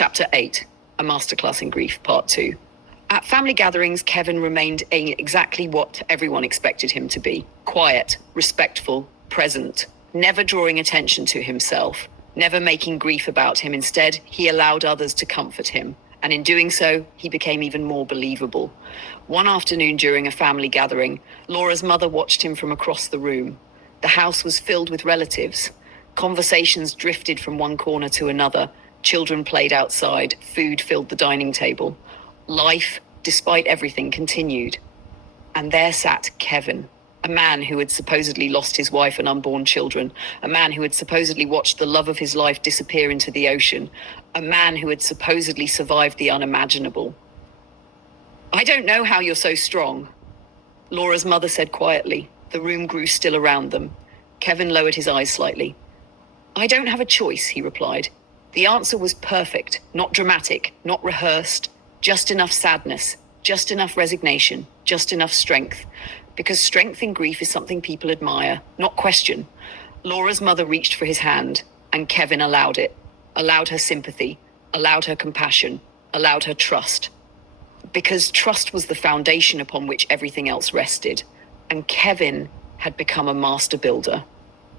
Chapter 8, A Masterclass in Grief, Part 2. At family gatherings, Kevin remained exactly what everyone expected him to be. Quiet, respectful, present, never drawing attention to himself, never making grief about him. Instead, he allowed others to comfort him. And in doing so, he became even more believable. One afternoon during a family gathering, Laura's mother watched him from across the room. The house was filled with relatives. Conversations drifted from one corner to another. Children played outside. Food filled the dining table. Life, despite everything, continued. And there sat Kevin, a man who had supposedly lost his wife and unborn children, a man who had supposedly watched the love of his life disappear into the ocean, a man who had supposedly survived the unimaginable. "I don't know how you're so strong," Laura's mother said quietly. The room grew still around them. Kevin lowered his eyes slightly. "I don't have a choice," he replied. The answer was perfect, not dramatic, not rehearsed, just enough sadness, just enough resignation, just enough strength. Because strength in grief is something people admire, not question. Laura's mother reached for his hand, and Kevin allowed it, allowed her sympathy, allowed her compassion, allowed her trust. Because trust was the foundation upon which everything else rested. And Kevin had become a master builder.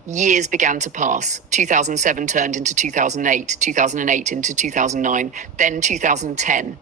Years began to pass. 2007 turned into 2008, 2008 into 2009, then 2010.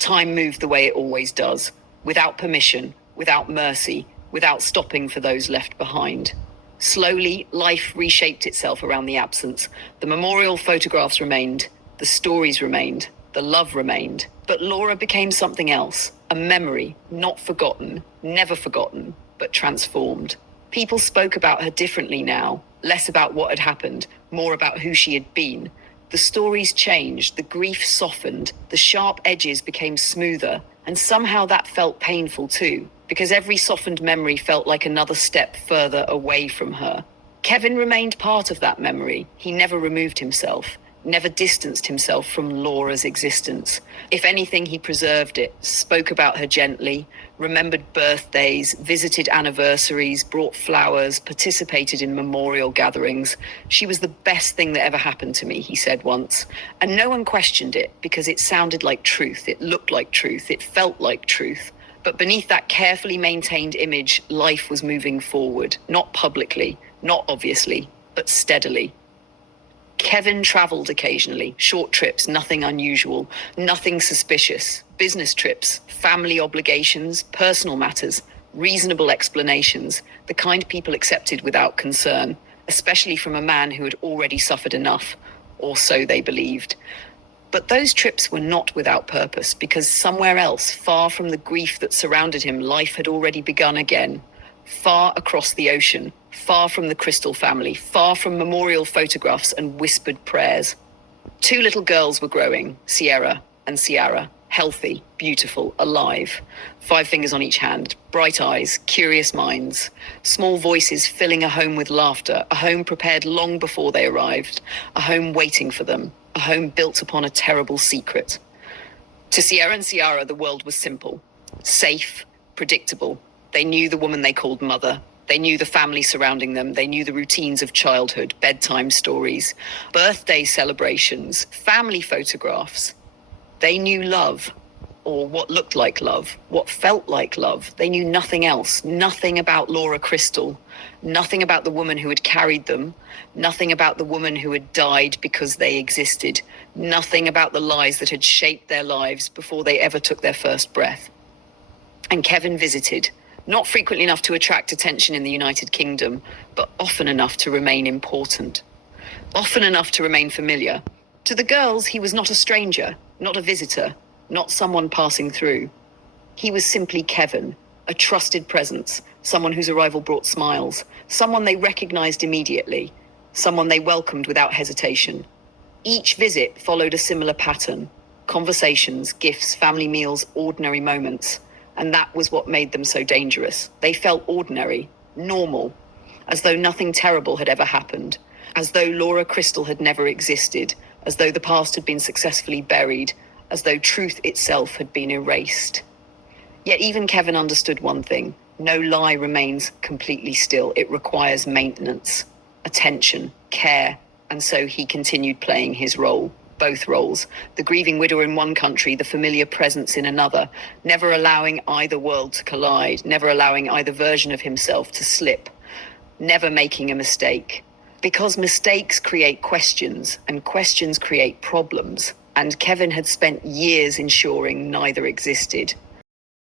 Time moved the way it always does, without permission, without mercy, without stopping for those left behind. Slowly, life reshaped itself around the absence. The memorial photographs remained, the stories remained, the love remained. But Laura became something else, a memory, not forgotten, never forgotten, but transformed. People spoke about her differently now, less about what had happened, more about who she had been. The stories changed, the grief softened, the sharp edges became smoother, and somehow that felt painful too, because every softened memory felt like another step further away from her. Kevin remained part of that memory. He never removed himself, never distanced himself from Laura's existence. If anything, he preserved it, spoke about her gently, remembered birthdays, visited anniversaries, brought flowers, participated in memorial gatherings. "She was the best thing that ever happened to me," he said once. And no one questioned it because it sounded like truth, it looked like truth, it felt like truth. But beneath that carefully maintained image, life was moving forward, not publicly, not obviously, but steadily. Kevin traveled occasionally, short trips, nothing unusual, nothing suspicious. Business trips, family obligations, personal matters, reasonable explanations, the kind people accepted without concern, especially from a man who had already suffered enough, or so they believed. But those trips were not without purpose, because somewhere else, far from the grief that surrounded him, life had already begun again. Far across the ocean, far from the Crystal family, far from memorial photographs and whispered prayers. Two little girls were growing, Sierra and Ciara, healthy, beautiful, alive. 5 fingers on each hand, bright eyes, curious minds, small voices filling a home with laughter, a home prepared long before they arrived, a home waiting for them, a home built upon a terrible secret. To Sierra and Ciara, the world was simple, safe, predictable. They knew the woman they called mother. They knew the family surrounding them. They knew the routines of childhood, bedtime stories, birthday celebrations, family photographs. They knew love, or what looked like love, what felt like love. They knew nothing else, nothing about Laura Crystal, nothing about the woman who had carried them, nothing about the woman who had died because they existed, nothing about the lies that had shaped their lives before they ever took their first breath. And Kevin visited. Not frequently enough to attract attention in the United Kingdom, but often enough to remain important. Often enough to remain familiar. To the girls, he was not a stranger, not a visitor, not someone passing through. He was simply Kevin, a trusted presence, someone whose arrival brought smiles, someone they recognized immediately, someone they welcomed without hesitation. Each visit followed a similar pattern: conversations, gifts, family meals, ordinary moments. And that was what made them so dangerous. They felt ordinary, normal, as though nothing terrible had ever happened, as though Laura Crystal had never existed, as though the past had been successfully buried, as though truth itself had been erased. Yet even Kevin understood one thing: no lie remains completely still. It requires maintenance, attention, care, and so he continued playing his role. both roles, the grieving widow in one country, the familiar presence in another, never allowing either world to collide, never allowing either version of himself to slip, never making a mistake. Because mistakes create questions, and questions create problems, and Kevin had spent years ensuring neither existed.